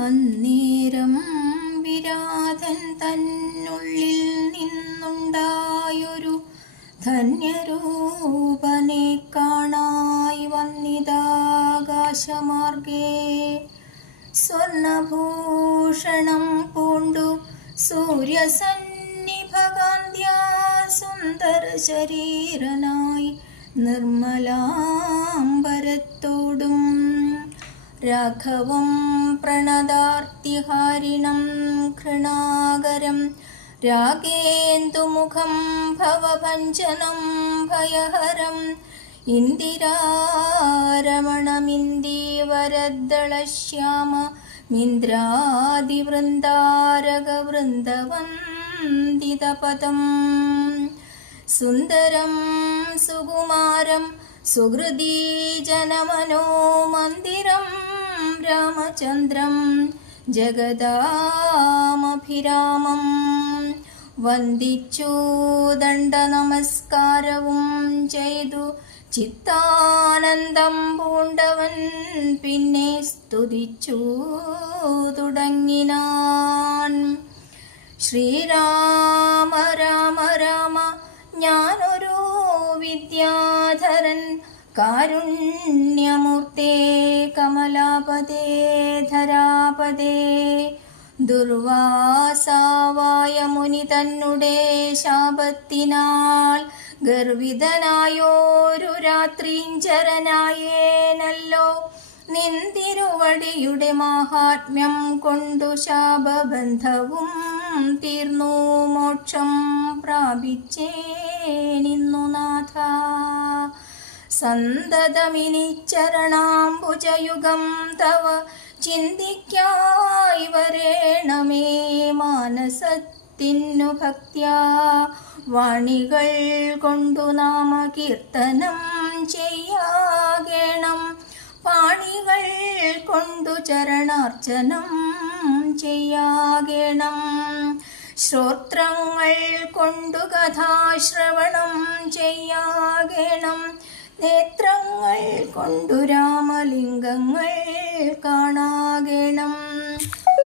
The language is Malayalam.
അന്നേരം വിരാതൻ തന്നുള്ളിൽ നിന്നുണ്ടായൊരു ധന്യരൂപനെ കാണായി വന്നിതാകാശമാർഗേ. സ്വർണഭൂഷണം പൂണ്ടു സൂര്യസന്നിഭകാന്ത്യാ സുന്ദര ശരീരനായി നിർമ്മലാംബരത്തോടും രാഘവം പ്രണതാർത്തിഹാരിണം ഘൃണാകരം രാഗേന്ദുമുഖം ഭവഭഞ്ജനം ഭയഹരം ഇന്ദിരാരമണമിന്ദീവരദളശ്യാമ മിന്ദ്രാദിവൃന്ദാരകവൃന്ദവന്ദിതപദം സുന്ദരം സുകുമാരം സുഹൃദീജനമനോമന്ദിരം രാമചന്ദ്രം ജഗദാമഭിരാമം വന്ദിച്ചു ദണ്ഡനമസ്കാരവും ചെയ്തു ചിത്താനന്ദം പൂണ്ടവൻ പിന്നെ സ്തുതിച്ചു തുടങ്ങിനാൻ. ശ്രീരാമ രാമ രാമ ഞാനൊരു വിദ്യാധരൻ കാരുണ്യമൂർത്തേ കമലാപദേ ധരാപദേ. ദുർവാസാവായ മുനി തന്നുടെ ശാപത്തിനാൽ ഗർവിതനായോരു രാത്രിഞ്ചരനായേനല്ലോ. നിന്തിരുവടിയുടെ മാഹാത്മ്യം കൊണ്ടു ശാപബന്ധവും തീർന്നു മോക്ഷം പ്രാപിച്ചേനിന്നു നാഥ. സന്തതമിനി ചരണാംബുജയുഗം തവ ചിന്തിക്കായി വരേണമേ മാനസത്തിനു ഭക്ത്യാ. വാണികൾ കൊണ്ടു നാമകീർത്തനം ചെയ്യാകേണം പാണികൾ കൊണ്ടു ചരണാർച്ചനം ചെയ്യാകേണം. ശ്രോത്രങ്ങൾ കൊണ്ടു കഥാശ്രവണം ചെയ്യാകേണം. നേത്രങ്ങൾ കൊണ്ടു രാമലിംഗങ്ങൾ കാണാകേണം.